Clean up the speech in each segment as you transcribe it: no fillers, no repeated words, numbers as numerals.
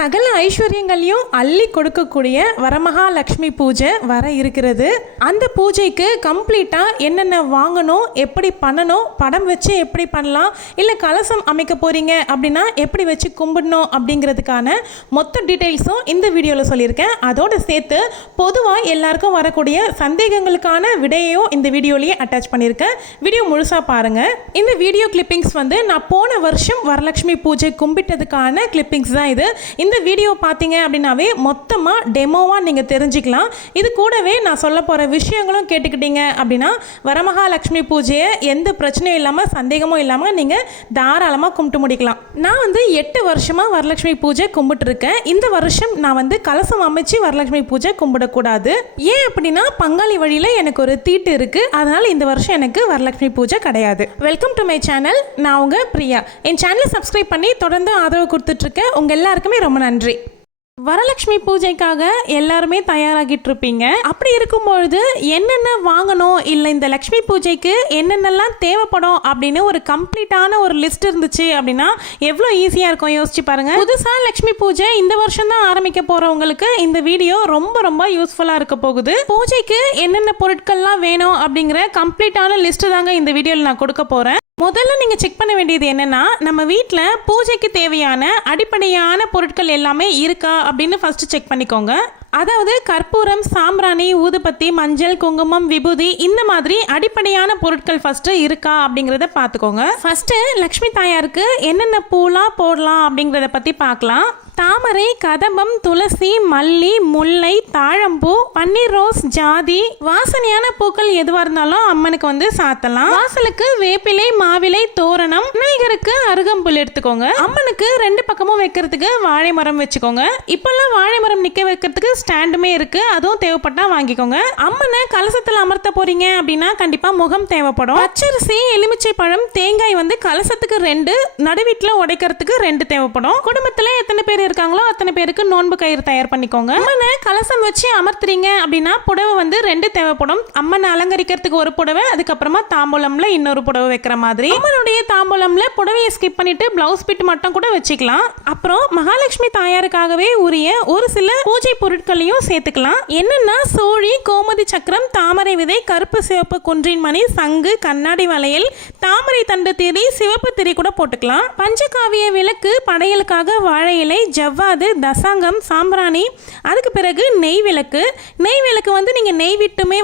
சகல ஐஸ்வர்யங்களையும் அள்ளி கொடுக்கக்கூடிய வரமகாலட்சுமி பூஜை வர இருக்கிறது. அந்த பூஜைக்கு கம்ப்ளீட்டாக என்னென்ன வாங்கணும், எப்படி பண்ணணும், படம் வச்சு எப்படி பண்ணலாம், இல்லை கலசம் அமைக்க போகிறீங்க அப்படின்னா எப்படி வச்சு கும்பிடணும் அப்படிங்கிறதுக்கான மொத்த டீட்டெயில்ஸும் இந்த வீடியோவில் சொல்லியிருக்கேன். அதோடு சேர்த்து பொதுவாக எல்லாருக்கும் வரக்கூடிய சந்தேகங்களுக்கான விடையையும் இந்த வீடியோலேயே அட்டாச் பண்ணியிருக்கேன். வீடியோ முழுசாக பாருங்கள். இந்த வீடியோ கிளிப்பிங்ஸ் நான் போன வருஷம் வரலட்சுமி பூஜை கும்பிட்டதுக்கான கிளிப்பிங்ஸ் தான் இது. இந்த வீடியோ பார்த்தீங்க அப்படின்னாவே மொத்தமாக டெமோவாக நீங்கள் தெரிஞ்சுக்கலாம். இது கூடவே நான் சொல்ல போகிற விஷயங்களும் கேட்டுக்கிட்டீங்க அப்படின்னா வரமகாலட்சுமி பூஜையை எந்த பிரச்சனையும் இல்லாமல் சந்தேகமும் இல்லாமல் நீங்கள் தாராளமாக கும்பிட்டு முடிக்கலாம். நான் 8 வருஷமாக வரலட்சுமி பூஜை கும்பிட்டுருக்கேன். இந்த வருஷம் நான் கலசம் அமைச்சு வரலட்சுமி பூஜை கும்பிடக்கூடாது. ஏன் அப்படின்னா பங்காளி வழியில் எனக்கு ஒரு தீட்டு இருக்குது. அதனால் இந்த வருஷம் எனக்கு வரலட்சுமி பூஜை கிடையாது. Welcome to my channel. நான் உங்கள் பிரியா. என் சேனலை சப்ஸ்கிரைப் பண்ணி தொடர்ந்து ஆதரவு கொடுத்துட்ருக்கேன். உங்கள் எல்லாருக்குமே ரொம்ப நன்றி. வரலட்சுமி பூஜைக்காக எல்லாருமே தயாராகிட்டு இருப்பீங்க. அப்படி இருக்கும்பொழுது என்னென்ன வாங்கணும், இல்லை இந்த லக்ஷ்மி பூஜைக்கு என்னென்னலாம் தேவைப்படும் அப்படின்னு ஒரு கம்ப்ளீட்டான ஒரு லிஸ்ட் இருந்துச்சு அப்படின்னா எவ்வளோ ஈஸியாக இருக்கும் யோசிச்சு பாருங்க. புதுசாக லக்ஷ்மி பூஜை இந்த வருஷம் தான் ஆரம்பிக்க போறவங்களுக்கு இந்த வீடியோ ரொம்ப ரொம்ப யூஸ்ஃபுல்லாக இருக்க போகுது. பூஜைக்கு என்னென்ன பொருட்கள்லாம் வேணும் அப்படிங்கிற கம்ப்ளீட்டான லிஸ்ட் தாங்க இந்த வீடியோவில் நான் கொடுக்க போறேன். முதல்ல நீங்க செக் பண்ண வேண்டியது என்னன்னா, நம்ம வீட்டில் பூஜைக்கு தேவையான அடிப்படையான பொருட்கள் எல்லாமே இருக்கா அப்படின்னு ஃபர்ஸ்ட் செக் பண்ணிக்கோங்க. அதாவது கற்பூரம், சாம்பிராணி, ஊதுபத்தி, மஞ்சள், குங்குமம், விபூதி இந்த மாதிரி அடிப்படையான பொருட்கள் ஃபர்ஸ்ட் இருக்கா அப்படிங்கிறத பார்த்துக்கோங்க. ஃபர்ஸ்ட் லக்ஷ்மி தாயாருக்கு என்னென்ன பூலாம் போடலாம் அப்படிங்கிறத பத்தி பார்க்கலாம். தாமரை, கதம்பம், துளசி, மல்லி, முல்லை, தாழம்பூ, பன்னீர் ரோஸ், ஜாதி, வாசனையான பூக்கள் எதுவாக இருந்தாலும் அம்மனுக்கு சாத்தலாம். வாசலுக்கு வேப்பிலை, மாவிலை, தோரணம், விநாயகருக்கு அருகம்புல் எடுத்துக்கோங்க. அம்மனுக்கு 2 பக்கமும் வைக்கிறதுக்கு வாழை மரம் வச்சுக்கோங்க. இப்பெல்லாம் வாழை மரம் நிக்க வைக்கிறதுக்கு ஸ்டாண்டுமே இருக்கு, அதுவும் தேவைப்பட்டா வாங்கிக்கோங்க. அம்மனை கலசத்தில் அமர்த்த போறீங்க அப்படின்னா கண்டிப்பா முகம் தேவைப்படும். பச்சரிசி, எலுமிச்சை பழம், தேங்காய் கலசத்துக்கு 2, நடுவீட்டில் உடைக்கிறதுக்கு 2 தேவைப்படும். குடும்பத்தில் எத்தனை பேர் இருக்காங்களோ அத்தனை பேருக்கு நோன்பு கயிறு தயார் பண்ணிக்கோங்க. அம்மனை கலசம் வச்சு அமர்த்துறீங்க அப்படின்னா புடவை 2 தேவைப்படும். அம்மனை அலங்கரிக்கிறதுக்கு ஒரு புடவை, அதுக்கப்புறமா தாம்பூலம்ல இன்னொரு புடவை வைக்கிற மாதிரி. அம்மனுடைய தாம்பூலம்ல புடவையை ஸ்கிப் பண்ணிட்டு பிளவுஸ் பிட் மட்டும் கூட வச்சுக்கலாம். அப்புறம் மகாலட்சுமி தாயாருக்காகவே உரிய ஒரு சில பூஜை பொருட்களையும் சேர்த்துக்கலாம். என்னன்னா சோழி, கோமதி சக்கரம், தாமரை விதை, கருப்பு சிவப்பு குன்றின் மணி, சங்கு, கண்ணாடி வளையல், தாமரை தண்டு திரி, சிவப்பு திரி கூட போட்டுக்கலாம். பஞ்சகாவிய விளக்கு, படையலுக்காக வாழை இலை, ஜவ்வாது, தசாங்கம், சாம்பிராணி, அதுக்கு பிறகு நெய் விளக்கு. நெய் விளக்கு நீங்கள் நெய் விட்டுமே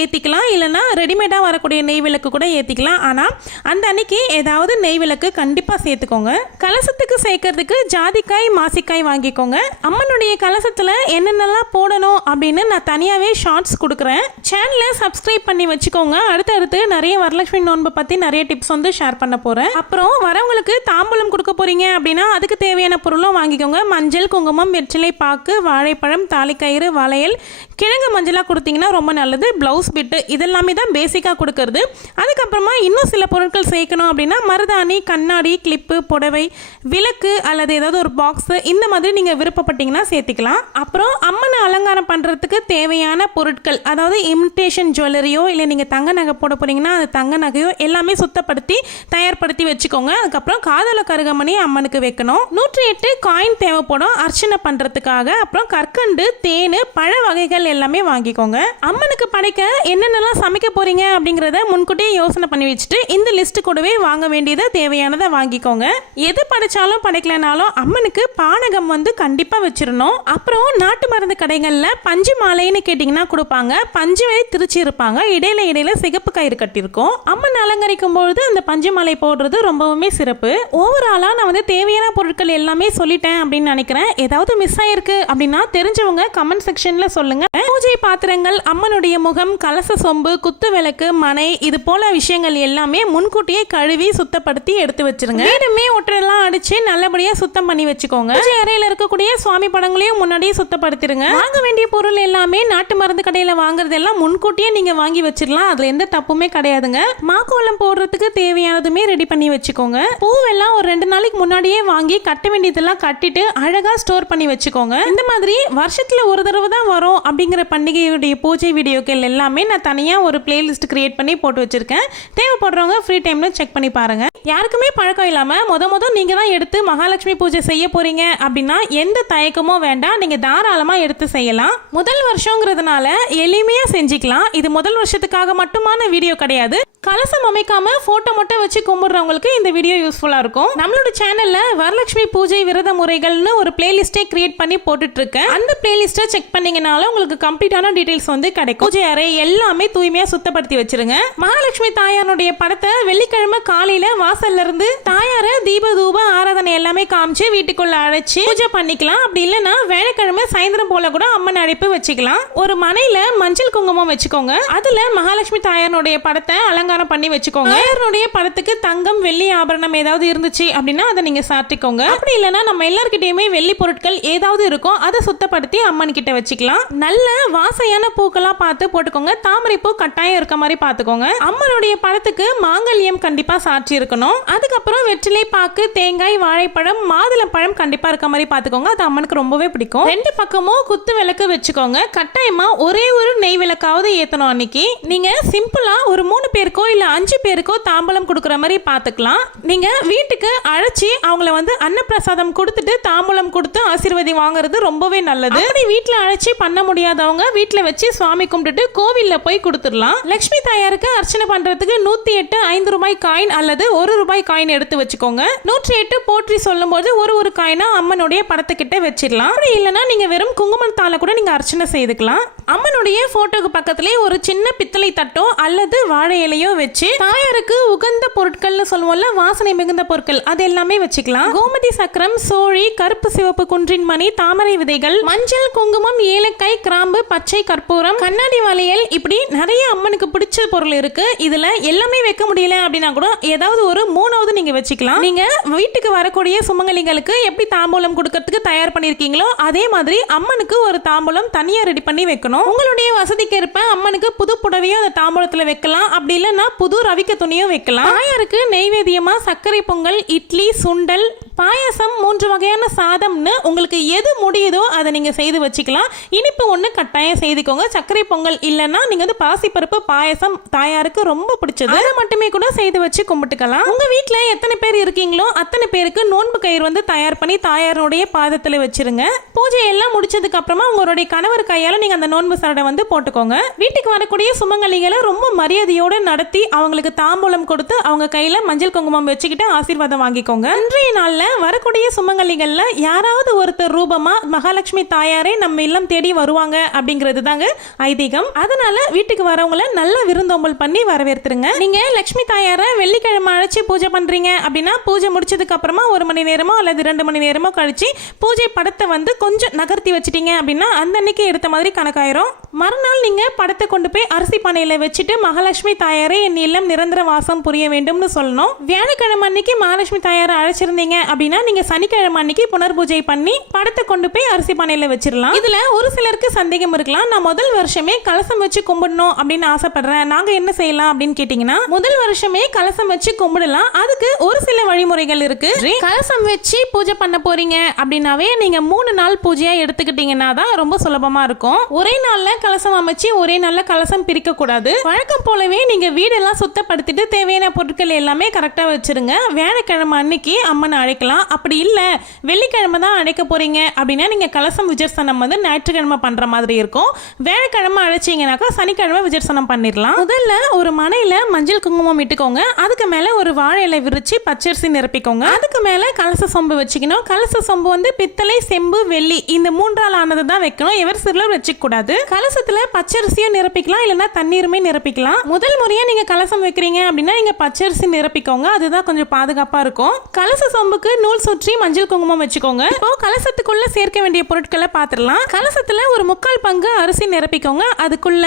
ஏற்றிக்கலாம், இல்லைன்னா ரெடிமேடாக வரக்கூடிய நெய் விளக்கு கூட ஏற்றிக்கலாம். ஆனால் அந்த அன்னைக்கு ஏதாவது நெய் விளக்கு கண்டிப்பாக சேர்த்துக்கோங்க. கலசத்துக்கு சேர்க்கறதுக்கு ஜாதிக்காய், மாசிக்காய் வாங்கிக்கோங்க. அம்மனுடைய கலசத்தில் என்னென்னலாம் போடணும் அப்படின்னு நான் தனியாகவே ஷார்ட்ஸ் கொடுக்குறேன். சேனலை சப்ஸ்கிரைப் பண்ணி வச்சுக்கோங்க. அடுத்தடுத்து நிறைய வரலட்சுமி நோன்பை பற்றி நிறைய டிப்ஸ் ஷேர் பண்ண போகிறேன். அப்புறம் வரவங்களுக்கு தாம்பூலம் கொடுக்க போகிறீங்க அப்படின்னா அதுக்கு தேவையான பொருளும் வாங்கிக்கோங்க. மஞ்சள், குங்குமம், வெற்றிலை பாக்கு, வாழைப்பழம், தாலிக்கயிறு, வளையல், கிழங்கு மஞ்சளாக கொடுத்தீங்கன்னா ரொம்ப நல்லது. பிளவுஸ் பிட்டு இதெல்லாமே தான் பேசிக்காக கொடுக்கறது. அதுக்கப்புறமா இன்னும் சில பொருட்கள் சேர்க்கணும் அப்படின்னா மருதாணி, கண்ணாடி, கிளிப்பு, புடவை, விளக்கு அல்லது ஏதாவது ஒரு பாக்ஸ் இந்த மாதிரி நீங்கள் விருப்பப்பட்டீங்கன்னா சேர்த்துக்கலாம். அப்புறம் அம்மனை அலங்காரம் பண்ணுறதுக்கு தேவையான பொருட்கள், அதாவது இமிட்டேஷன் ஜுவல்லரியோ இல்லை நீங்கள் தங்க நகை போட போகிறீங்கன்னா அந்த தங்க நகையோ எல்லாமே சுத்தப்படுத்தி தயார்படுத்தி வச்சுக்கோங்க. அதுக்கப்புறம் காதல கருகமணி அம்மனுக்கு வைக்கணும். 108 காயின் தேவைப்படும் அர்ச்சனை பண்ணுறதுக்காக. அப்புறம் கற்கண்டு, தேன், பழ வகைகள் எல்லாமே வாங்கிக்கோங்க. அம்மனுக்கு படைக்க என்னென்னலாம் சமைக்க போகிறீங்க அப்படிங்கிறத முன்கூட்டியே யோசனை பண்ணி வச்சுட்டு இந்த லிஸ்ட் கூடவே வாங்க வேண்டியதை தேவையானதை வாங்கிக்கோங்க. எது படைச்சாலும் படைக்கலனாலும் அம்மனுக்கு பானகம் கண்டிப்பாக வச்சிடணும். அப்புறம் நாட்டு மருந்து கடைகளில் பஞ்சு மாலைன்னு கேட்டிங்கன்னா கொடுப்பாங்க. பஞ்சு வரை திருச்சி இருப்பாங்க. இடையில சிகப்பு கயிறு கட்டியிருக்கும். அம்மன் அலங்கரிக்கும் பொழுது அந்த பஞ்சு மாலை போடுறது ரொம்பவுமே சிறப்பு. ஓவராலாக நான் தேவையான பொருட்கள் எல்லாமே சொல்லிட்டேன் அப்படின்னு நினைக்கிறேன். ஏதாவது மிஸ் ஆயிருக்கு அப்படின்னா தெரிஞ்சவங்க கமெண்ட் செக்ஷனில் சொல்லுங்க. பூஜை பாத்திரங்கள், அம்மனுடைய முகம், கலச சொம்பு, குத்து விளக்கு, மனை இது போல விஷயங்கள் எல்லாமே முன்கூட்டியே கழுவி சுத்தப்படுத்தி எடுத்து வச்சிருங்க. வீடுமே ஒற்றெல்லாம் அடிச்சு நல்லபடியா சுத்தம் பண்ணி வச்சுக்கோங்க. பூஜை அறையில இருக்கக்கூடிய சுவாமி படங்களையும் முன்னாடியே சுத்தப்படுத்திருங்க. வாங்க வேண்டிய பொருள் எல்லாமே நாட்டு மருந்து கடையில வாங்குறதெல்லாம் முன்கூட்டியே நீங்க வாங்கி வச்சிடலாம். அதுல எந்த தப்புமே கிடையாதுங்க. மாக்கோலம் போடுறதுக்கு தேவையானதுமே ரெடி பண்ணி வச்சுக்கோங்க. பூவெல்லாம் ஒரு 2 நாளைக்கு முன்னாடியே வாங்கி கட்ட வேண்டியதெல்லாம் கட்டிட்டு அழகா ஸ்டோர் பண்ணி வச்சுக்கோங்க. இந்த மாதிரி வருஷத்துல ஒரு தடவை தான் வரும் அப்படிங்கிற பண்டிகையுடைய பூஜை வீடியோக்கள் எல்லாமே நான் தனியா ஒரு பிளேலிஸ்ட் கிரியேட் பண்ணி போட்டு வச்சிருக்கேன். தேவைப்படுறவங்க ஃப்ரீ டைம்ல செக் பண்ணி பாருங்க. யாருக்குமே பழக்கம் இல்லாம முத நீங்க தான் எடுத்து மகாலட்சுமி பூஜை செய்ய போறீங்க அப்படின்னா எந்த தயக்கமும் வேண்டாம், நீங்க தாராளமா எடுத்து செய்யலாம். முதல் வருஷங்கிறதுனால எளிமையா செஞ்சுக்கலாம். இது முதல் வருஷத்துக்காக மட்டுமான வீடியோ கிடையாது. கலசம் அமைக்காம போட்டோ மட்டும் வச்சு கும்பிடுறவங்களுக்கு இந்த வீடியோ யூஸ்ஃபுல்லா இருக்கும். நம்மளோட சேனல்ல வரலட்சுமி பூஜை விரத முறைகள்னு ஒரு பிளேலிஸ்டே கிரியேட் பண்ணி போட்டுட்டு இருக்கேன். அந்த பிளேலிஸ்ட்டை செக் பண்ணீங்கனால உங்களுக்கு கம்ப்ளீட்டான டீடைல்ஸ் வந்து கிடைக்கும். பூஜை அறை எல்லாமே தூய்மையா சுத்தப்படுத்தி வச்சிருங்க. மகாலட்சுமி தாயாருடைய படத்தை வெள்ளிக்கிழமை காலையில வாசல்ல இருந்து தாயார தீப தூப ஆராதனை எல்லாமே காமிச்சு வீட்டுக்குள்ள அழைச்சு பூஜை பண்ணிக்கலாம். அப்படி இல்லைன்னா வேலைக்கிழமை சாயந்தரம் போல கூட அம்மன் அழைப்பு வச்சுக்கலாம். ஒரு மனையில மஞ்சள் குங்குமம் வச்சுக்கோங்க. அதுல மகாலட்சுமி தாயாருடைய படத்தை அலங்காரம் பண்ணி வச்சுக்கோங்க. தாயாருடைய படத்துக்கு தங்கம் வெள்ளி ஆபரணம் ஏதாவது இருந்துச்சு அப்படின்னா அதை நீங்க சாட்டிக்கோங்க. அப்படி இல்லைன்னா நம்ம எல்லார்கிட்டயுமே வெள்ளி பொருட்கள் ஏதாவது இருக்கும், அதை சுத்தப்படுத்தி அம்மன் கிட்ட வச்சுக்கலாம். நல்ல வாசையான பூக்களா பார்த்து போட்டுக்கோங்க. தாமரை பூ கட்டாயம் இருக்க மாதிரி பார்த்துக்கோங்க. அம்மனுடைய படத்துக்கு மாங்கல்யம் கண்டிப்பா சாட்சி இருக்கணும். அதுக்கப்புறம் வெற்றிலை பாக்கு, தேங்காய், வாழைப்பழம், மாதுளப்பழம் கண்டிப்பா இருக்க மாதிரி பார்த்துக்கோங்க. அது அம்மனுக்கு ரொம்பவே பிடிக்கும். ரெண்டு பக்கமும் குத்து விளக்கு வச்சுக்கோங்க. கட்டாயமா ஒரே ஒரு நெய் விளக்காவது ஏத்தணும். அன்னைக்கு நீங்க சிம்பிளா ஒரு 3 பேருக்கோ இல்ல 5 பேருக்கோ தாம்பலம் கொடுக்குற மாதிரி பார்த்துக்கலாம். நீங்க வீட்டுக்கு அழைச்சி அவங்கள வந்து அன்னப்பிரசாதம் கொடுத்துட்டு தாம்பலம் கொடுத்து ஆசீர்வாதம் வாங்குறது ரொம்பவே நல்லது. அப்படி வீட்டுல அழைச்சி பண்ண முடியாதவங்க வீட்டுல வச்சு சுவாமி கும்பிட்டுட்டு கோவில்ல போய் கொடுத்துடலாம். லட்சுமி தாயாருக்கு அர்ச்சனை பண்றதுக்கு 108 5 ரூபாய் காயின் அல்லது 1 ரூபாய் காயின் எடுத்து வச்சுக்கோங்க. 108 போற்றி சொல்லும் போது ஒரு காயினா அம்மனுடைய படத்துக்கிட்ட வச்சிடலாம். அப்படி இல்லைன்னா நீங்க வெறும் குங்குமத்தால கூட நீங்க அர்ச்சனை செய்துக்கலாம். அம்மனுடைய போட்டோக்கு பக்கத்திலே ஒரு சின்ன பித்தளை தட்டோ அல்லது வாழை இலையோ வச்சு தாயாருக்கு உகந்த பொருட்கள்னு சொல்லுவோம்ல, வாசனை மிகுந்த பொருட்கள், அது எல்லாமே வச்சுக்கலாம். கோமதி சக்கரம், சோழி, கருப்பு சிவப்பு குன்றின் மணி, தாமரை விதைகள், மஞ்சள், குங்குமம், ஏலக்காய், கிராம்பு, பச்சை கற்பூரம், கண்ணாடி வளையல், இப்படி நிறைய அம்மனுக்கு பிடிச்ச பொருள் இருக்கு. இதுல எல்லாமே வைக்க முடியல அப்படின்னா கூட ஏதாவது ஒரு 3வது நீங்க வச்சுக்கலாம். நீங்க வீட்டுக்கு வரக்கூடிய சுமங்கலிகளுக்கு எப்படி தாம்பூலம் கொடுக்கறதுக்கு தயார் பண்ணிருக்கீங்களோ அதே மாதிரி அம்மனுக்கு ஒரு தாம்பூலம் தனியா ரெடி பண்ணி வைக்கணும். உங்களுடைய வசதிக்கு ஏற்ப அம்மனுக்கு புது புடவையும் அந்த தாம்பூலத்துல வைக்கலாம். அப்படி இல்லைன்னா புது ரவிக்க துணியும் வைக்கலாம். தாயாருக்கு நெய்வேத்தியமா சர்க்கரை பொங்கல், இட்லி, சுண்டல், பாயசம், 3 வகையான சாதம்னு உங்களுக்கு எது முடியுதோ அதை நீங்க செய்து வச்சுக்கலாம். இனிப்பு ஒண்ணு கட்டாயம் செய்துக்கோங்க. சர்க்கரை பொங்கல் இல்லைன்னா நீங்க வந்து பாசிப்பருப்பு பாயசம் தாயாருக்கு ரொம்ப பிடிச்சது, அதை மட்டுமே கூட செய்து வச்சு கும்பிட்டுக்கலாம். உங்க வீட்டுல எத்தனை பேர் இருக்கீங்களோ அத்தனை பேருக்கு நோன்பு கயிறு வந்து தயார் பண்ணி தாயாருடைய பாதத்துல வச்சிருங்க. பூஜை எல்லாம் முடிச்சதுக்கு அப்புறமா உங்களுடைய கணவர் கையால நீங்க அந்த நோன்பு சரடை வந்து போட்டுக்கோங்க. வீட்டுக்கு வரக்கூடிய சுமங்கலிகளை ரொம்ப மரியாதையோடு நடத்தி அவங்களுக்கு தாம்பூலம் கொடுத்து அவங்க கையில மஞ்சள் குங்குமம் வச்சுக்கிட்டு ஆசீர்வாதம் வாங்கிக்கோங்க. இன்றைய நாள்ல வரக்கூடிய சுமங்கலிகள்ல யாராவது ஒருத்தர் ரூபமா மகாலட்சுமி தாயாரே நம்ம இல்லம் தேடி வருவாங்க அப்படிங்கிறது தாங்க ஐதீகம். அதனால வீட்டுக்கு வரவங்கள நல்ல விருந்தோம்பல் பண்ணி வரவேற்றுருங்க. நீங்க லட்சுமி தாயார வெள்ளிக்கிழமை அழைச்சி பூஜை பண்றீங்க அப்படின்னா பூஜை முடிச்சதுக்கு அப்புறமா 1 மணி நேரமோ அல்லது 2 மணி நேரமோ கழிச்சு பூஜை படத்தை வந்து கொஞ்சம் நகர்த்தி வச்சிட்டீங்க அப்படின்னா அந்த அன்னைக்கு எடுத்த மாதிரி கணக்காயிரும். மறுநாள் நீங்க படத்தை கொண்டு போய் அரிசி பானையில வச்சுட்டு மகாலட்சுமி தாயாரே என் இல்லம் நிரந்தர வாசம் புரிய வேண்டும்னு சொல்லணும். வியாழக்கிழமை அன்னைக்கு மகாலட்சுமி தாயாரை அழைச்சிருந்தீங்க அப்படின்னா நீங்க சனிக்கிழமை அன்னைக்கு புனர் பூஜை பண்ணி படத்தை கொண்டு போய் அரிசி பானையில வச்சிடலாம். இதுல ஒரு சிலருக்கு சந்தேகம் இருக்கலாம், நான் முதல் வருஷமே கலசம் வச்சு கும்பிடணும் அப்படின்னு ஆசைப்படுறேன், நாங்க என்ன செய்யலாம் அப்படின்னு கேட்டீங்கன்னா, முதல் வருஷமே கலசம் வச்சு கும்பிடலாம். அதுக்கு ஒரு சில வழிமுறைகள் இருக்கு. கலசம் வச்சு பூஜை பண்ண போறீங்க அப்படின்னாவே நீங்க 3 நாள் பூஜையா எடுத்துக்கிட்டீங்கன்னா தான் ரொம்ப சுலபமா இருக்கும். ஒரே நாள்ல கலசம் அமைச்சு ஒரே நாள்ல கலசம் பிரிக்க கூடாது. வழக்கம் போலவே நீங்க வீடெல்லாம் சுத்தப்படுத்திட்டு தேவையான பொருட்கள் எல்லாமே கரெக்டா வச்சிருங்க. வியாழக்கிழமை அன்னைக்கு அம்மனை அழைக்கலாம். அப்படி இல்ல வெள்ளிக்கிழமை தான் அழைக்க போறீங்க அப்படின்னா நீங்க கலசம் விஜர்சனம் வந்து ஞாயிற்றுக்கிழமை பண்ற மாதிரி இருக்கும். வியாழக்கிழமை அழைச்சீங்கன்னாக்கா சனிக்கிழமை விஜர்சனம் பண்ணிடலாம். முதல்ல ஒரு மனையில மஞ்சள் குங்குமம் இட்டுக்கோங்க. அதுக்கு மேல ஒரு வாழை இலை விரிச்சு பச்சரிசி நிரப்பிக்கோங்க. அதுக்கு மேல கலச சொம்பு வச்சுக்கணும். கலச சொம்பு வந்து பித்தளை, செம்பு, வெள்ளி இந்த 3ஆல் ஆனது தான் வைக்கணும். எவர் சிலர் வச்சுக்க கூடாது. கலசத்துல பச்சரிசியும் நிரப்பிக்கலாம், இல்லைன்னா தண்ணீருமே நிரப்பிக்கலாம். முதல் முறையா நீங்க கலசம் வைக்கிறீங்க அப்படின்னா நீங்க பச்சரிசி நிரப்பிக்கோங்க. அதுதான் கொஞ்சம் பாதுகாப்பா இருக்கும். கலச சொம்புக்கு நூல் சுற்றி மஞ்சள் குங்குமம் வச்சுக்கோங்க. இப்போ கலசத்துக்குள்ள சேர்க்க வேண்டிய பொருட்களை பார்த்துடலாம். கலசத்துல ஒரு 3/4 பங்கு அரிசி நிரப்பிக்கோங்க. அதுக்குள்ள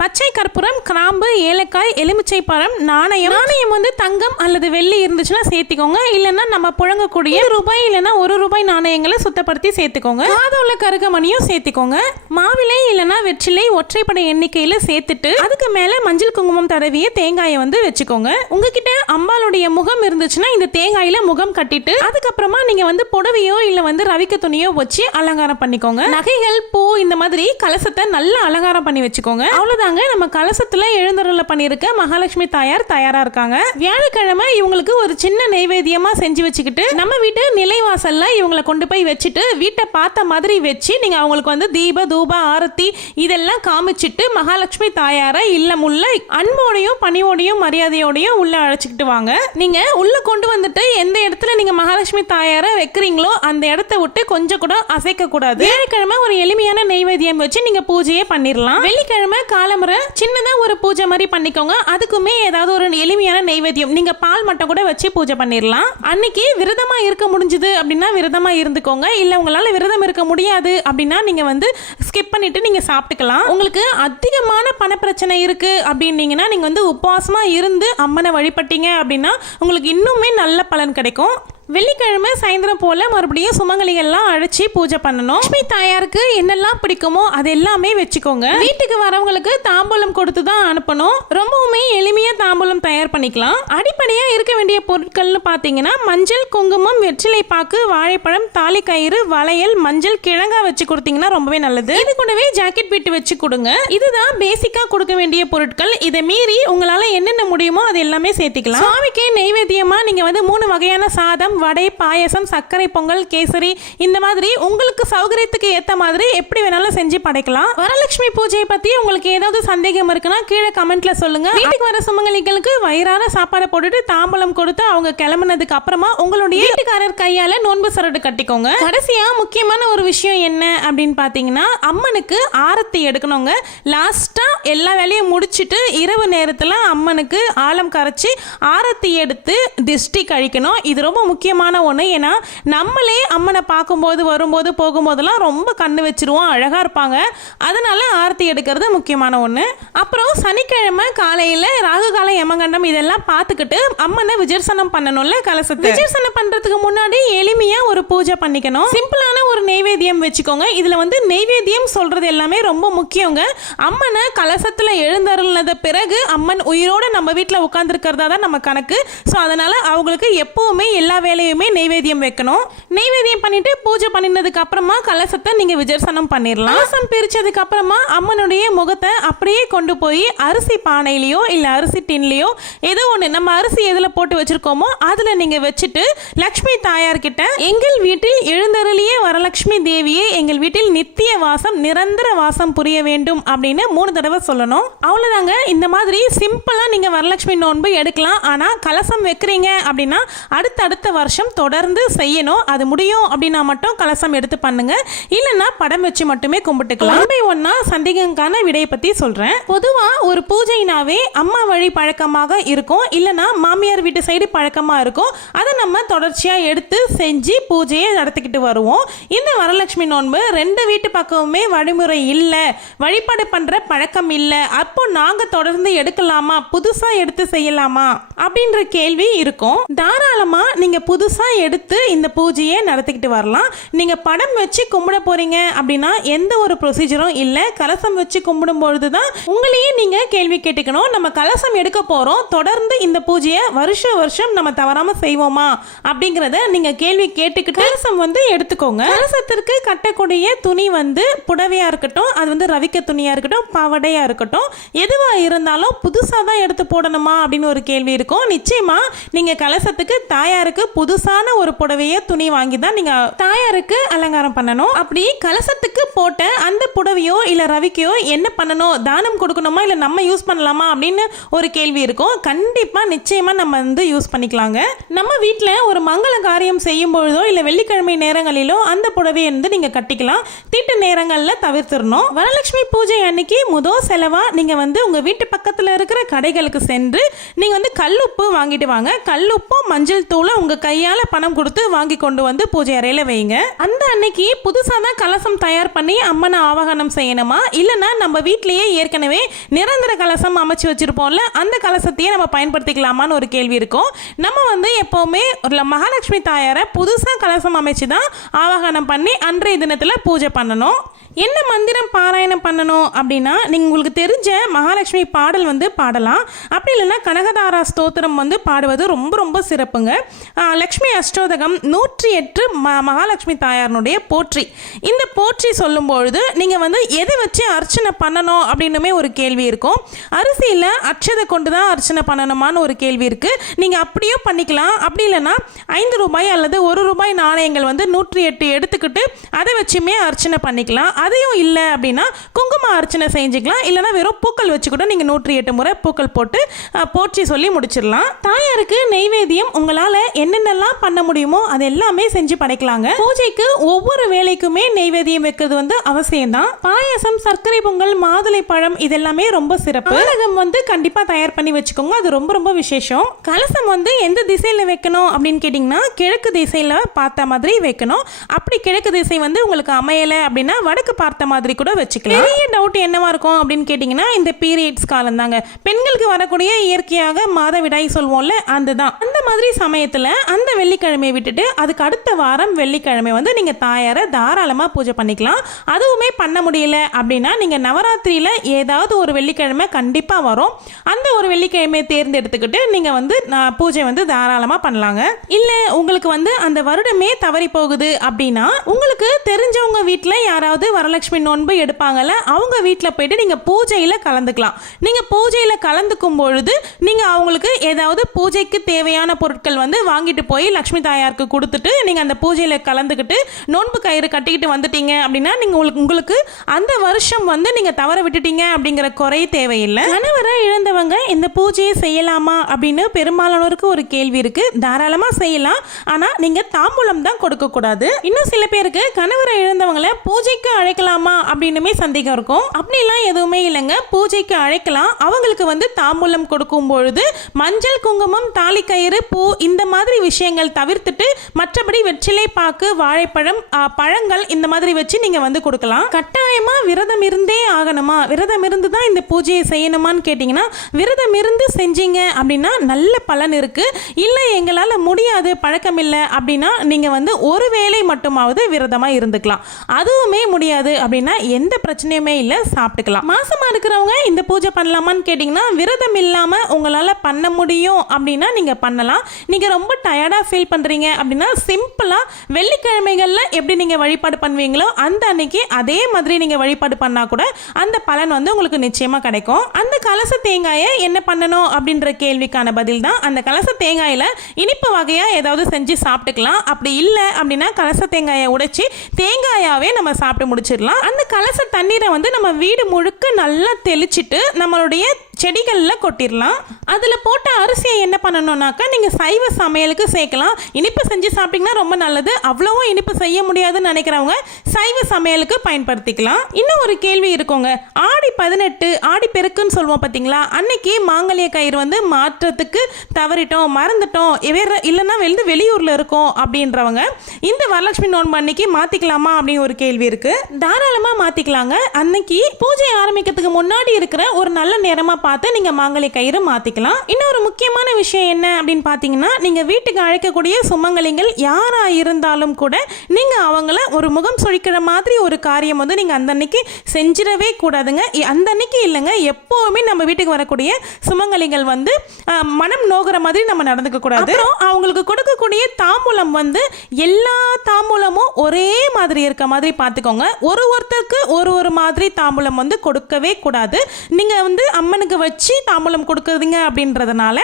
பச்சை கற்பூரம், கிராம்பு, ஏலக்காய், எலுமிச்சை பழம், நாணயம் வந்து தங்கம் அல்லது வெள்ளி இருந்துச்சுன்னா சேர்த்துக்கோங்க. இல்லைன்னா நம்ம புழங்கக்கூடிய ரூபாய் இல்லைன்னா 1 ரூபாய் நாணயங்களை சுத்தப்படுத்தி சேர்த்துக்கோங்க. காதுள்ள கருகமணியும் சேர்த்துக்கோங்க. மாவிலை இல்லைன்னா வெற்றிலை ஒற்றைப்படை எண்ணிக்கையில சேர்த்துட்டு அதுக்கு மேல மஞ்சள் குங்குமம் தடவிய தேங்காயை வந்து வச்சுக்கோங்க. உங்ககிட்ட அம்பாளுடைய முகம் இருந்துச்சுன்னா இந்த தேங்காயில முகம் கட்டிட்டு அதுக்கப்புறமா நீங்க வந்து புடவையோ இல்ல வந்து ரவிக்க துணியோ வச்சு அலங்காரம் பண்ணிக்கோங்க. நகைகள், பூ இந்த மாதிரி கலசத்தை நல்லா அலங்காரம் பண்ணி வச்சுக்கோங்க. அவ்வளவுதாங்க, நம்ம கலசத்துல எழுந்தருள பண்ணிருக்க மகாலட்சுமி தாயார் தயாரா இருக்காங்க. வியாழக்கிழமை இவங்களுக்கு ஒரு சின்ன நைவேத்தியமா செஞ்சு வச்சுக்கிட்டு நம்ம வீட்டு நிலைவாசல்ல இவங்களை கொண்டு போய் வச்சுட்டு வீட்டை பார்த்த மாதிரி வச்சு நீங்க அவங்களுக்கு வந்து தீப தூப ஆரத்தி இதெல்லாம் காமிச்சிட்டு மகாலட்சுமி தாயார இல்லமுள்ள அன்போடையும் பணியோடையும் மரியாதையோடையும் உள்ள அழைச்சிக்கிட்டு வாங்க. நீங்க உள்ள கொண்டு வந்துட்டு எந்த இடத்துல நீங்க மகாலட்சுமி தாயார வைக்கிறீங்களோ அந்த இடத்த விட்டு கொஞ்சம் கூட அசைக்க கூடாது. வியாழக்கிழமை ஒரு எளிமையான நெய்வேத்தியம் வச்சு நீங்க பூஜையே பண்ணிடலாம். வெள்ளிக்கிழமை காலமுறை சின்னதா ஒரு பூஜை மாதிரி பண்ணிக்கோங்க. அதுக்குமே ஏதாவது ஒரு எளிமையான நெய்வேத்தியம், நீங்க பால் மட்டும் கூட வச்சு பூஜை பண்ணிடலாம். அன்னைக்கு விரதமா இருக்க முடிஞ்சது அப்படின்னா விரதமா இருந்துக்கோங்க. இல்ல உங்களால விரதம் இருக்க முடியாது அப்படின்னா நீங்க வந்து ஸ்கிப் பண்ணிட்டு நீங்க சாப்பிட்டுக்கலாம். உங்களுக்கு அதிகமான பண பிரச்சனை இருக்கு அப்படின்னீங்கன்னா நீங்க வந்து உபவாசமா இருந்து அம்மனை வழிபட்டீங்க அப்படின்னா உங்களுக்கு இன்னுமே நல்ல பலன் கிடைக்கும். வெள்ளிக்கிழமை சாயந்தரம் போல மறுபடியும் சுமங்கலிகள்லாம் அழைச்சி பூஜை பண்ணணும். லட்சுமி தாயாருக்கு என்னெல்லாம் பிடிக்குமோ அது எல்லாமே வச்சுக்கோங்க. வீட்டுக்கு வரவங்களுக்கு தாம்பூலம் கொடுத்து தான் அனுப்பணும். ரொம்பவுமே எளிமையா தாம்பூலம் தயார் பண்ணிக்கலாம். அடிப்படையா இருக்க வேண்டிய பொருட்கள்னு பாத்தீங்கன்னா மஞ்சள், குங்குமம், வெற்றிலை பாக்கு, வாழைப்பழம், தாலி கயிறு, வளையல், மஞ்சள், கிழங்கா வச்சு கொடுத்தீங்கன்னா ரொம்பவே நல்லது. இது கூடவே ஜாக்கெட் பீட்டு வச்சு கொடுங்க. இதுதான் பேசிக்கா கொடுக்க வேண்டிய பொருட்கள். இதை மீறி உங்களால என்னென்ன முடியுமோ அது எல்லாமே சேர்த்துக்கலாம். சுவாமிக்கு நெய்வேத்தியமா நீங்க வந்து 3 வகையான சாதம், வடை, பாயசம், சர்க்கரை பொங்கல், கேசரி இந்த மாதிரி உங்களுக்கு சௌகரியத்துக்கு ஏத்த மாதிரி எப்படி வேணாலும் செஞ்சு படைக்கலாம். வரலட்சுமி பூஜையை பத்தி உங்களுக்கு ஏதாவது சந்தேகம் இருக்குன்னா கீழே கமெண்ட்ல சொல்லுங்க. வீட்டுக்கு வர சுமங்கலிகளுக்கு வயிறார சாப்பாடு போட்டுட்டு தாம்பலம் கொடுத்து அவங்க கிளம்புனதுக்கு அப்புறமா உங்களுடைய வீட்டுக்காரர் கையால நோன்பு சரடு கட்டிக்கோங்க. கடைசியா முக்கியமான ஒரு விஷயம் என்ன அப்படின்னு பாத்தீங்கன்னா அம்மனுக்கு ஆரத்தி எடுக்கணுங்க. லாஸ்டா எல்லா வேலையும் முடிச்சிட்டு இரவு நேரத்துல அம்மனுக்கு ஆலம் கரைச்சி ஆரத்தி எடுத்து திஷ்டி கழிக்கணும். இது ரொம்ப முக்கியமான ஒண்ணு. ஏன்னா நம்மளே அம்மனை பார்க்கும்போது வரும்போது போகும்போதெல்லாம் ரொம்ப கண்ணு வச்சிருவோம், அழகா இருப்பாங்க. அதனால ஆரத்தி எடுக்கிறது முக்கியமான ஒண்ணு. அப்புறம் சனிக்கிழமை காலையில ராகுகால யமகண்டம் இதெல்லாம் பார்த்துக்கிட்டு அம்மனை விஜர்சனம் பண்ணணும்ல. கலசத்தை விஜர்சனம் பண்றதுக்கு முன்னாடி எளிமையா ஒரு பூஜை பண்ணிக்கணும். சிம்பிளான ஒரு நெய்வேத்தியம் வச்சுக்கோங்க. இதுல வந்து நெய்வேத்தியம் சொல்றது எல்லாமே ரொம்ப முக்கியங்க. அம்மனை கலசத்துல எழுந்தருளத பிறகு அம்மன் உயிரோட நம்ம வீட்டுல உட்கார்ந்து இருக்கிறதா தான் நம்ம கணக்கு. சோ அதனால அவங்களுக்கு எப்பவுமே எல்லா வேலையுமே நெய்வேத்தியம் வைக்கணும். நெய்வேத்தியம் பண்ணிட்டு பூஜை பண்ணினதுக்கு அப்புறமா கலசத்தை நீங்க விஜர்சனம் பண்ணிடலாம். கலசம் பிரிச்சதுக்கு அப்புறமா அம்மனுடைய முகத்தை அப்படியே கொண்டு போய் அரிசி பானையிலயோ இல்ல அரிசி டின்லயோ ஏதோ ஒண்ணு நம்ம அரிசி எதுல போட்டு வச்சிருக்கோமோ அதுல நீங்க வச்சுட்டு லட்சுமி தாயார் கிட்ட எங்கள் வீட்டில் எழுந்தருளிய வரலட்சுமி தேவியே எங்கள் வீட்டில் நித்திய வாசம் நிரந்தர வாசம் புரிய வேண்டும் அப்படின்னு 3 தடவை சொல்லணும். அவ்வளவுதாங்க. இந்த மாதிரி சிம்பிளா நீங்க வரலட்சுமி நோன்பு எடுக்கலாம். ஆனா கலசம் வைக்கிறீங்க அப்படின்னா அடுத்த வருஷம் தொடர்ந்து செய்யணும். அது முடியும் அப்படின்னா மட்டும் கலசம் எடுத்து பண்ணுங்க. இல்லைன்னா படம் வச்சு மட்டுமே கும்பிட்டுக்கலாம். ஒன்னா சந்தேகங்கான விடையை பத்தி சொல்றேன். பொதுவா ஒரு பூஜைனாவே அம்மா வழி பழக்கமாக இருக்கும், இல்லைன்னா மாமியார் வீட்டு சைடு பழக்கமா இருக்கும். அதை நம்ம தொடர்ச்சியா எடுத்து செஞ்சு பூஜையை நடத்திக்கிட்டு வருவோம். இந்த வரலட்சுமி நோன்பு 2 வீட்டு பக்கமுமே வழிமுறை இல்லை, வழிபாடு பண்ற பழக்கம் இல்லை. அப்போ நாங்க தொடர்ந்து எடுக்கலாமா, புதுசா எடுத்து செய்யலாமா அப்படின்ற கேள்வி இருக்கும். தாராளமா நீங்க புதுசா எடுத்து இந்த பூஜையை நடத்திக்கிட்டு வரலாம். நீங்க படம் வச்சு கும்பிட போறீங்க அப்படின்னா எந்த ஒரு ப்ரொசீஜரும் இல்ல. கலசம் வச்சு கும்பிடும் பொழுதுதான் உங்களையே நீங்க கேள்வி கேட்டுக்கணும். நம்ம கலசம் எடுக்க போறோம், தொடர்ந்து இந்த பூஜையை வருஷம் நம்ம தவறாம செய்வோமா அப்படிங்கறத நீங்க கேள்வி கேட்டுக்கிட்டு கலசம் வந்து எடுத்துக்கோங்க. கலசத்திற்கு கட்டக்கூடிய துணி வந்து புடவையா இருக்கட்டும், அது வந்து ரவிக்க துணியா இருக்கட்டும், பவடையா இருக்கட்டும், எதுவா இருந்தாலும் புதுசா தான் எடுத்து போடணுமா அப்படின்னு ஒரு கேள்வி இருக்கும். நிச்சயமா நீங்க கலசத்துக்கு தாயாருக்கு புதுசான ஒரு புடவைய துணி வாங்கி தான் நீங்க தாயாருக்கு அலங்காரம் பண்ணணும். அப்படி கலசத்துக்கு போட்ட அந்த புடவையோ இல்ல ரவிக்கையோ என்ன பண்ணணும், தானம் கொடுக்கணுமா இல்ல நம்ம யூஸ் பண்ணலாமா அப்படின்னு ஒரு கேள்வி இருக்கும். கண்டிப்பா நிச்சயமா நம்ம வந்து யூஸ் பண்ணிக்கலாங்க. நம்ம வீட்டுல ஒரு மங்கள காரியம் செய்யும் பொழுதோ இல்ல வெள்ளிக்கிழமை நேரங்களிலோ அந்த புடவையை வந்து நீங்க கட்டிக்கலாம். தீட்டு நேரங்கள்ல தவிர்த்திடணும். வரலட்சுமி பூஜை அன்னைக்கு முதல் செலவா நீங்க வந்து உங்க வீட்டு பக்கத்துல இருக்கிற கடைகளுக்கு சென்று நீங்க வந்து கல்லுப்பு வாங்கிட்டு வாங்க. கல்லுப்பும் மஞ்சள் தூளும் உங்க கையால பணம் கொடுத்து வாங்கி கொண்டு வந்து பூஜை அறையில வைங்க. அந்த அன்னைக்கு புதுசா தான் கலசம் தயார் பண்ணி அம்மனை ஆவாகனம் செய்யணுமா, இல்லைன்னா நம்ம வீட்டிலேயே ஏற்கனவே நிரந்தர கலசம் அமைச்சு வச்சிருப்போம்ல அந்த கலசத்தையே நம்ம பயன்படுத்திக்கலாமான்னு ஒரு கேள்வி இருக்கும். நம்ம வந்து எப்பவுமே ஒரு மகாலட்சுமி தாயாரை புதுசா கலசம் அமைச்சு தான் ஆவாகனம் பண்ணி அன்றைய தினத்துல பூஜை பண்ணணும். என்ன மந்திரம் பாராயணம் பண்ணணும் அப்படின்னா நீங்கள் உங்களுக்கு தெரிஞ்ச மகாலட்சுமி பாடல் வந்து பாடலாம். அப்படி இல்லைன்னா கனகதாரா ஸ்தோத்திரம் வந்து பாடுவது ரொம்ப ரொம்ப சிறப்புங்க. லக்ஷ்மி அஷ்டோதகம் 108 மகாலட்சுமி தாயாரனுடைய போற்றி. இந்த போற்றி சொல்லும்பொழுது நீங்கள் வந்து எதை வச்சு அர்ச்சனை பண்ணணும் அப்படின்னுமே ஒரு கேள்வி இருக்கும். அரிசியில் அட்சதை கொண்டு தான் அர்ச்சனை பண்ணணுமான்னு ஒரு கேள்வி இருக்குது. நீங்கள் அப்படியே பண்ணிக்கலாம். அப்படி இல்லைன்னா 5 ரூபாய் அல்லது 1 ரூபாய் நாணயங்கள் வந்து 108 எடுத்துக்கிட்டு அதை வச்சுமே அர்ச்சனை பண்ணிக்கலாம். அதையும் இல்லை அப்படின்னா குங்கும அர்ச்சனை செஞ்சுக்கலாம். இல்லைனா வெறும் பூக்கள் வச்சுக்கிட்டு நீங்கள் 108 முறை பூக்கள் போட்டு போற்றி சொல்லி முடிச்சிடலாம். தாயாருக்கு நெய்வேத்தியம் உங்களால் என்னென்னலாம் பண்ண முடியுமோ அது எல்லாமே செஞ்சு படைக்கலாங்க. பூஜைக்கு ஒவ்வொரு வேலைக்குமே நெய்வேத்தியம் வைக்கிறது வந்து அவசியம்தான். பாயாசம், சர்க்கரை பொங்கல், மாதுளை பழம் இதெல்லாமே ரொம்ப சிறப்பு. பானகம் வந்து கண்டிப்பாக தயார் பண்ணி வச்சுக்கோங்க, அது ரொம்ப ரொம்ப விசேஷம். கலசம் வந்து எந்த திசையில் வைக்கணும் அப்படின்னு கேட்டிங்கன்னா கிழக்கு திசையில் பார்த்த மாதிரி வைக்கணும். அப்படி கிழக்கு திசை வந்து உங்களுக்கு அமையலை அப்படின்னா வடக்கு பார்த்த மாதிரி கூட வச்சுக்கலாம். பெரிய டவுட் என்னவா இருக்கும் அப்படின்னு கேட்டிங்கன்னா இந்த பீரியட்ஸ் காலம் தாங்க. பெண்களுக்கு வரக்கூடிய இயற்கையாக மாதவிடாய் சொல்வோம்ல, அதுதான். அந்த மாதிரி சமயத்தில் அந்த வெள்ளிக்கிழமையை விட்டுட்டு அதுக்கு அடுத்த வாரம் வெள்ளிக்கிழமை வந்து நீங்கள் தாயாரை தாராளமாக பூஜை பண்ணிக்கலாம். அதுவுமே பண்ண முடியல அப்படின்னா நீங்கள் நவராத்திரியில் ஏதாவது ஒரு வெள்ளிக்கிழமை கண்டிப்பாக வரும், அந்த ஒரு வெள்ளிக்கிழமையை தேர்ந்தெடுத்துக்கிட்டு நீங்கள் வந்து பூஜை வந்து தாராளமாக பண்ணலாங்க. இல்லை உங்களுக்கு வந்து அந்த வருடமே தவறி போகுது அப்படின்னா உங்களுக்கு தெரிஞ்சவங்க வீட்டில் யாராவது வரலட்சுமி நோன்பு எடுப்பாங்கல்ல, அவங்க வீட்டில் போயிட்டு நீங்கள் பூஜையில் கலந்துக்கலாம். நீங்கள் பூஜையில் கலந்துக்கும் பொழுது நீங்கள் அவங்களுக்கு ஏதாவது பூஜைக்கு தேவையான பொருட்கள் வந்து வாங்கிட்டு போய் லக்ஷ்மி தாயாருக்கு கொடுத்துட்டு நீங்கள் அந்த பூஜையில் கலந்துக்கிட்டு நோன்பு கயிறு கட்டிக்கிட்டு வந்துட்டீங்க அப்படின்னா நீங்கள் உங்களுக்கு அந்த வருஷம் வந்து நீங்கள் தவற விட்டுட்டீங்க அப்படிங்கிற குறை தேவையில்லை. கணவரை இழந்தவங்க இந்த பூஜையை செய்யலாமா அப்படின்னு பெரும்பாலானோருக்கு ஒரு கேள்வி இருக்கு. தாராளமாக செய்யலாம், ஆனால் நீங்கள் தாம்பூலம் தான் கொடுக்கக்கூடாது. இன்னும் சில பேருக்கு கணவரை இழந்தவங்களை பூஜைக்கு அழைக்கலாமா அப்படின்னுமே சந்தேகம் இருக்கும். அப்படிலாம் எதுவுமே இல்லைங்க, பூஜைக்கு அழைக்கலாம். அவங்களுக்கு வந்து தாம்பூலம் கொடுக்கும் பொழுது மஞ்சள், குங்குமம், தாலி கயிறு, பூ இந்த மாதிரி விஷயங்கள் தவிர்த்துட்டு மற்றபடி வெற்றிலை பாக்கு, வாழைப்பழம், பழங்கள் இந்த மாதிரி வச்சு நீங்க வந்து கொடுக்கலாம். கட்டாயமா விரதம் இருந்தே ஆகணுமா, விரதம் இருந்து தான் இந்த பூஜையை செய்யணுமான்னு கேட்டீங்கன்னா விரதம் இருந்து செஞ்சீங்க அப்படின்னா நல்ல பலன் இருக்கு. இல்லை எங்களால் முடியாது, பழக்கம் இல்லை அப்படின்னா நீங்க வந்து ஒரு வேளை மட்டுமாவது விரதமா இருந்துக்கலாம். அதுவுமே முடியாது அப்படின்னா எந்த பிரச்சனையுமே இல்லை, சாப்பிட்டுக்கலாம். மாசமா இருக்கிறவங்க இந்த பூஜை பண்ணலாமான்னு கேட்டீங்கன்னா விரதம் இல்லாம உங்களால பண்ண முடியும் அப்படின்னா நீங்க பண்ணலாம். நீங்க ரொம்ப டயர்டா ஃபீல் பண்றீங்க அப்படின்னா சிம்பிளா வெள்ளிக்கிழமைகள்ல எப்படி நீங்க வழிபாடு பண்ணுவீங்களோ அந்த அன்னைக்கு அதே மாதிரி நீங்க வழிபாடு பண்ணா கூட அந்த பலன் வந்து உங்களுக்கு நிச்சயமா கிடைக்கும். அந்த கலச தேங்காயை என்ன பண்ணணும் அப்படின்ற கேள்விக்கான பதில் தான் அந்த கலச தேங்காயில இனிப்பு வகையா ஏதாவது செஞ்சு சாப்பிட்டுக்கலாம். அப்படி இல்லை அப்படின்னா கலச தேங்காயை உடைச்சி தேங்காயாவே நம்ம சாப்பிட்டு முடிச்சிடலாம். அந்த கலச தண்ணீரை வந்து நம்ம வீடு முழுக்க நல்லா தெளிச்சிட்டு நம்மளுடைய செடிகளில் கொட்டிடலாம். அதில் போட்ட அரிசியை என்ன பண்ணணும்னாக்கா நீங்கள் சைவ சமையலுக்கு சேர்க்கலாம். இனிப்பு செஞ்சு சாப்பிட்டீங்கன்னா ரொம்ப நல்லது. அவ்வளவும் இனிப்பு செய்ய முடியாதுன்னு நினைக்கிறவங்க சைவ சமையலுக்கு பயன்படுத்திக்கலாம். இன்னும் ஒரு கேள்வி இருக்குங்க, ஆடி 18 ஆடி பெருக்குன்னு சொல்லுவோம் பார்த்தீங்களா, அன்னைக்கு மாங்கல்ய கயிறு வந்து மாற்றத்துக்கு தவறிட்டோம், மறந்துட்டோம், இல்லைன்னா வெளியூரில் இருக்கோம் அப்படின்றவங்க இந்த வரலட்சுமி நோன்பு அன்னைக்கு மாற்றிக்கலாமா அப்படின்னு ஒரு கேள்வி இருக்கு. தாராளமாக மாற்றிக்கலாங்க. அன்னைக்கு பூஜை ஆரம்பிக்கிறதுக்கு முன்னாடி இருக்கிற ஒரு நல்ல நேரமாக பார்த்து நீங்க மாங்கல்ய கயிறு மாத்திக்கலாம். இன்னொரு முக்கியமான விஷயம் என்ன அப்படின்னு பாத்தீங்கன்னா நீங்க வீட்டுக்கு அழைக்கக்கூடிய சுமங்கலிகள் யாரா இருந்தாலும் கூட நீங்க அவங்கள ஒரு முகம் சுழிக்கிற மாதிரி ஒரு காரியம் வந்து நீங்க அந்த அன்னைக்கு செஞ்சிடவே கூடாதுங்க. அந்த அன்னைக்கு இல்லைங்க, எப்பவுமே நம்ம வீட்டுக்கு வரக்கூடிய சுமங்கலிகள் வந்து மனம் நோகிற மாதிரி நம்ம நடந்துக்க கூடாது. அப்புறம் அவங்களுக்கு கொடுக்கக்கூடிய தாம்பூலம் வந்து எல்லா தாம்பூலமும் ஒரே மாதிரி இருக்க மாதிரி பார்த்துக்கோங்க. ஒருத்தருக்கு ஒரு மாதிரி தாம்பூலம் வந்து கொடுக்கவே கூடாது. நீங்க வந்து அம்மனுக்கு வச்சு தாம்பூலம் கொடுக்குறதுங்க அப்படின்றதுனால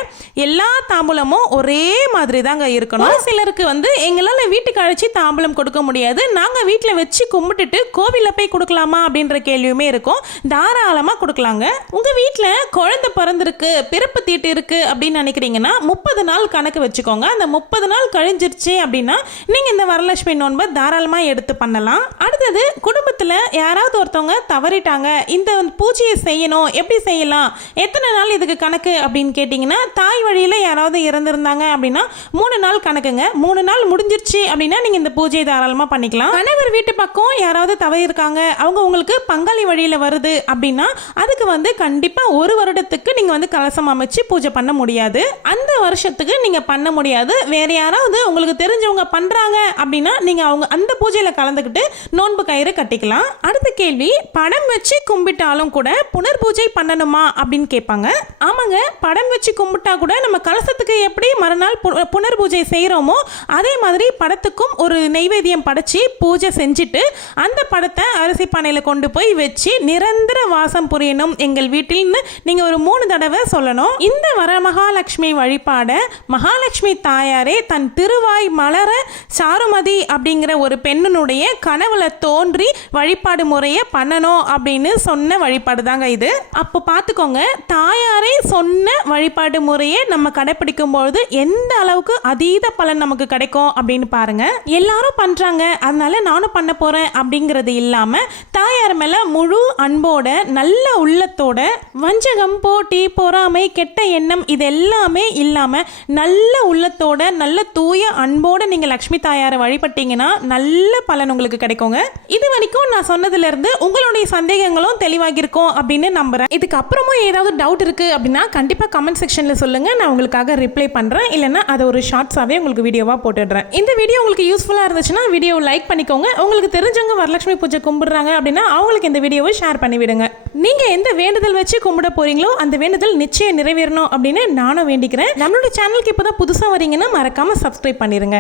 எல்லா தாம்பூலமும் ஒரே மாதிரி தாங்க இருக்கணும். சிலருக்கு வந்து எங்களால் வீட்டுக்கு அழைச்சி தாம்பூலம் கொடுக்க முடியாது, நாங்கள் வீட்டில் வச்சு கும்பிட்டுட்டு கோவிலில் போய் கொடுக்கலாமா அப்படின்ற கேள்வியுமே இருக்கும். தாராளமாக கொடுக்கலாங்க. உங்கள் வீட்டில் குழந்தை பிறந்திருக்கு, பிறப்பு தீட்டு இருக்கு அப்படின்னு நினைக்கிறீங்கன்னா 30 நாள் கணக்கு வச்சுக்கோங்க. அந்த 30 நாள் கழிஞ்சிருச்சு அப்படின்னா நீங்கள் இந்த வரலட்சுமி நோன்பை தாராளமாக எடுத்து பண்ணலாம். அடுத்தது குடும்பத்தில் யாராவது ஒருத்தவங்க தவறிட்டாங்க, இந்த பூஜையை செய்யணும், எப்படி செய்யலாம், எத்தனை நாள் இதுக்கு கணக்கு அப்படின்னு கேட்டிங்கன்னா தாய் வழியில் யாராவது இறந்துருந்தாங்க அப்படின்னா 3 நாள் கணக்குங்க. 3 நாள் முடிஞ்சிருச்சு அப்படின்னா நீங்கள் இந்த பூஜையை தாராளமாக பண்ணிக்கலாம். கணவர் வீட்டு பக்கம் யாராவது தவறிருக்காங்க, அவங்க உங்களுக்கு பங்காளி வழியில் வருது அப்படின்னா அதுக்கு வந்து கண்டிப்பாக 1 வருடத்துக்கு நீங்கள் வந்து கலசம் அமைச்சு பூஜை பண்ண முடியாது. அந்த வருஷத்துக்கு நீங்கள் பண்ண முடியாது. வேற யாராவது உங்களுக்கு தெரிஞ்சவங்க பண்ணுறாங்க அப்படின்னா நீங்கள் அவங்க அந்த பூஜையில் கலந்துக்கிட்டு நோன்பு கயிறு கட்டிக்கலாம். அடுத்த கேள்வி, படம் வச்சு கும்பிட்டாலும் கூட புனர் பூஜை பண்ணணுமா அப்படின்னு கேட்பாங்க. ஆமாங்க, படம் வச்சு கும்பிட்டா கூட நம்ம கலசத்துக்கு எப்படி மறுநாள் புனர் பூஜை செய்கிறோமோ அதே மாதிரி படத்துக்கும் ஒரு நெய்வேத்தியம் படைச்சி பூஜை செஞ்சுட்டு அந்த படத்தை அரிசி பானையில் கொண்டு போய் வச்சு நிரந்தர வாசம் புரியணும் எங்கள் வீட்டில்னு நீங்கள் ஒரு 3 தடவை சொல்லணும். இந்த வரமகாலட்சுமி வழிபாடை மகாலட்சுமி தாயாரே தன் திருவாய் மலர சாருமதி அப்படிங்கிற ஒரு பெண்ணுடைய கனவுல தோன்றி வழிபாடு முறையை பண்ணணும் அப்படின்னு சொன்ன வழிபாடு தாங்க இது. அப்போ பார்த்துக்கோங்க, தாயாரே சொன்ன வழிபாடு முறையை நம்ம கடைப்பிடிக்கும் பொழுது எந்த அளவுக்கு அதீத பலன் நமக்கு கிடைக்கும் அப்படின்னு பாருங்க. எல்லாரும் பண்றாங்க அதனால நானும் பண்ண போறேன் அப்படிங்கிறது இல்லாம தாயார் மேல முழு அன்போட நல்ல உள்ளத்தோட வஞ்சகம் போட்டி பொறாமை கெட்ட எண்ணம் இது எல்லாமே இல்லாம நல்ல உள்ளத்தோட நல்ல தூய அன்போட நீங்க லக்ஷ்மி தாயாரை வழிபட்டீங்கன்னா நல்ல பலன் உங்களுக்கு கிடைக்குங்க. இது வரைக்கும் நான் சொன்னதுல இருந்து உங்களுடைய சந்தேகங்களும் தெளிவாகி இருக்கும் அப்படின்னு நம்புறேன். இதுக்கு அப்புறமும் ஏதாவது டவுட் இருக்கு அப்படின்னா கண்டிப்பா கமெண்ட் செக்ஷன்ல சொல்லுங்க, நான் உங்களுக்காக ரிப்ளை பண்றேன். இல்லைன்னா அதை ஒரு ஷார்ட்ஸாவே உங்களுக்கு வீடியோவா போட்டுடுறேன். இந்த வீடியோ உங்களுக்கு யூஸ்ஃபுல்லா இருந்துச்சுன்னா வீடியோ லைக் பண்ணிக்கோங்க. உங்களுக்கு தெரிஞ்சவங்க வரலட்சுமி பூஜை கும்பிடுறாங்க அப்படின்னா அவங்களுக்கு இந்த வீடியோவை ஷேர் பண்ணி விடுங்க. நீங்க எந்த வேண்டுதல் வச்சு கும்பிட போறீங்களோ அந்த வேண்டுதல் நிச்சயம் நிறைவேறணும் அப்படின்னு நானும் வேண்டிக்கிறேன். நம்மளோட சேனலுக்கு இப்பதான் புதுசா வரீங்கன்னா மறக்காம சப்ஸ்கிரைப் பண்ணிருங்க.